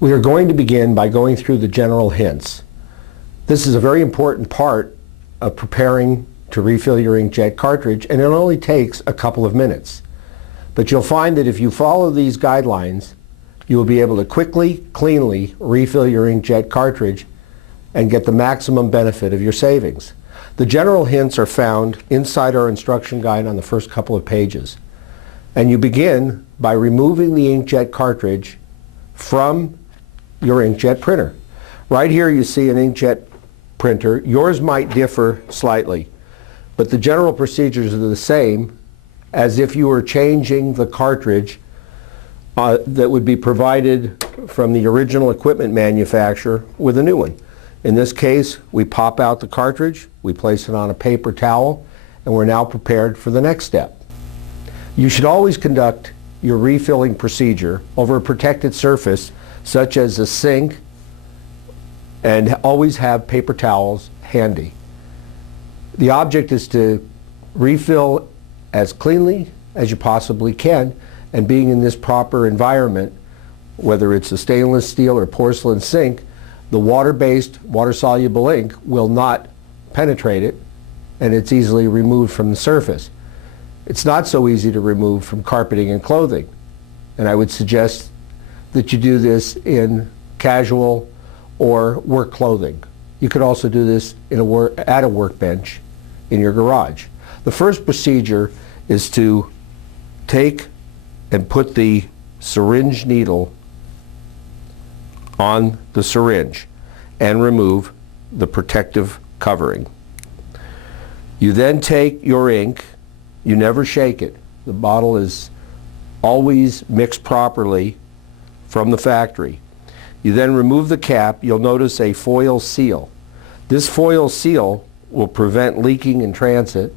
We are going to begin by going through the general hints. This is a very important part of preparing to refill your inkjet cartridge, and it only takes a couple of minutes. But you'll find that if you follow these guidelines, you will be able to quickly, cleanly refill your inkjet cartridge and get the maximum benefit of your savings. The general hints are found inside our instruction guide on the first couple of pages. And you begin by removing the inkjet cartridge from your inkjet printer. Right here you see an inkjet printer. Yours might differ slightly, but the general procedures are the same as if you were changing the cartridge that would be provided from the original equipment manufacturer with a new one. In this case, we pop out the cartridge, we place it on a paper towel, and we're now prepared for the next step. You should always conduct your refilling procedure over a protected surface such as a sink, and always have paper towels handy. The object is to refill as cleanly as you possibly can, and being in this proper environment, whether it's a stainless steel or porcelain sink, the water-based, water-soluble ink will not penetrate it, and it's easily removed from the surface. It's not so easy to remove from carpeting and clothing, and I would suggest that you do this in casual or work clothing. You could also do this at a workbench in your garage. The first procedure is to take and put the syringe needle on the syringe and remove the protective covering. You then take your ink. You never shake it. The bottle is always mixed properly from the factory. You then remove the cap. You'll notice a foil seal. This foil seal will prevent leaking in transit.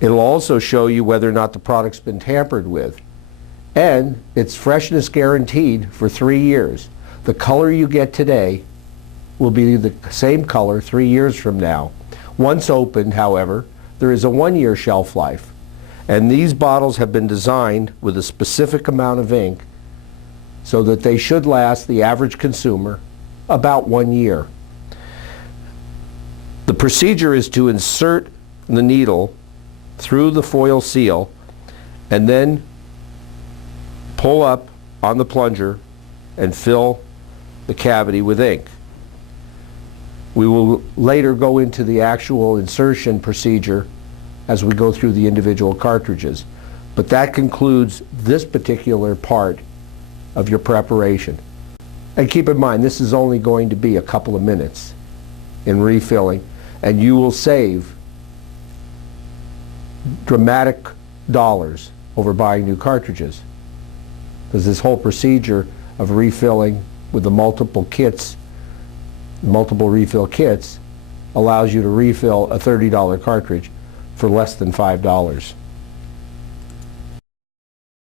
It'll also show you whether or not the product's been tampered with. And it's freshness guaranteed for 3 years. The color you get today will be the same color 3 years from now. Once opened, however, there is a 1-year shelf life. And these bottles have been designed with a specific amount of ink so that they should last the average consumer about 1 year. The procedure is to insert the needle through the foil seal and then pull up on the plunger and fill the cavity with ink. We will later go into the actual insertion procedure as we go through the individual cartridges. But that concludes this particular part of your preparation. And keep in mind, this is only going to be a couple of minutes in refilling, and you will save dramatic dollars over buying new cartridges. Because this whole procedure of refilling with the multiple refill kits allows you to refill a $30 cartridge for less than $5.